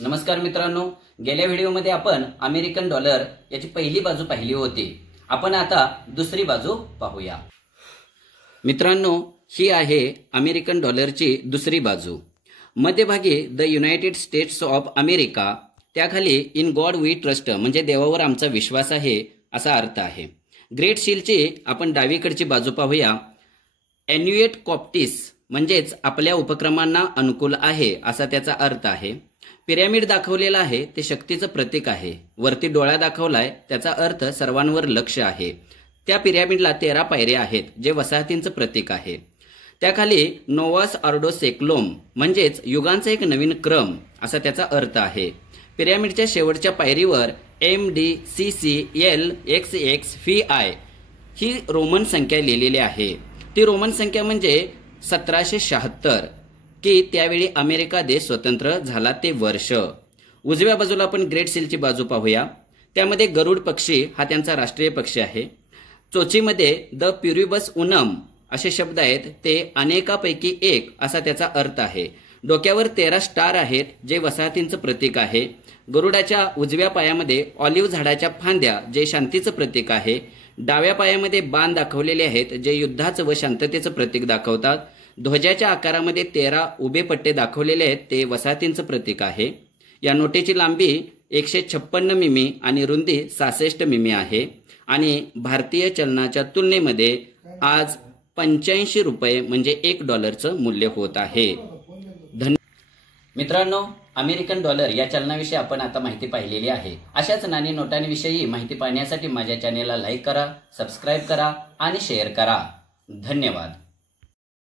नमस्कार मित्रांनो, गेल्या व्हिडिओमध्ये आपण अमेरिकन डॉलर याची पहिली बाजू पाहिली होती. आपण आता दुसरी बाजू पाहूया. मित्रांनो, ही आहे अमेरिकन डॉलरची दुसरी बाजू. मध्यभागी the United states of America, त्याखाली इन गॉड वी ट्रस्ट म्हणजे देवावर आमचा विश्वास आहे असा अर्थ आहे. ग्रेट सीलची आपण डावीकडची बाजू पाहूया. एन्युएट कॉप्टिस म्हणजेच आपल्या उपक्रमांना अनुकूल आहे असा त्याचा अर्थ आहे. पिरॅमिड दाखवलेला आहे ते शक्तीचं प्रतीक आहे. वरती डोळा दाखवलाय त्याचा अर्थ सर्वांवर लक्ष आहे. त्या पिरॅमिडला 13 पायऱ्या आहेत जे वसाहतींचं प्रतीक आहे. त्याखाली नोवास ऑर्डो सेक्लोम म्हणजेच युगांचा एक नवीन क्रम असा त्याचा अर्थ आहे. पिरॅमिडच्या शेवटच्या पायरीवर MDCCLXXVI ही रोमन संख्या लिहिलेली आहे. ती रोमन संख्या म्हणजे 1776 की त्यावेळी अमेरिका देश स्वतंत्र झाला ते वर्ष. उजव्या बाजूला आपण ग्रेट सीलची बाजू पाहूया. त्यामध्ये गरुड पक्षी हा त्यांचा राष्ट्रीय पक्षी आहे. चोचीमध्ये द प्युरिबस उनम असे शब्द आहेत, ते अनेकापैकी एक असा त्याचा अर्थ आहे. डोक्यावर 13 स्टार आहेत जे वसाहतींचं प्रतीक आहे. गरुडाच्या उजव्या पायामध्ये ऑलिव्ह झाडाच्या फांद्या जे शांतीचं प्रतीक आहे. डाव्या पायामध्ये बाण दाखवलेले आहेत जे युद्धाचं व शांततेचं प्रतीक दाखवतात. ध्वजाच्या आकारामध्ये 13 उभे पट्टे दाखवलेले आहेत ते वसाहतींचं प्रतीक आहे. या नोटेची लांबी 156 मिमी आणि रुंदी 66 मिमी आहे आणि भारतीय चलनाच्या तुलनेमध्ये आज 85 रुपये म्हणजे $1 मूल्य होत आहे. मित्रांनो, अमेरिकन डॉलर या चलनाविषयी आपण आता माहिती पाहिलेली आहे. अशाच नाणी नोटांविषयी माहिती पाहण्यासाठी माझ्या चॅनेलला लाईक करा, सबस्क्राईब करा आणि शेअर करा. धन्यवाद.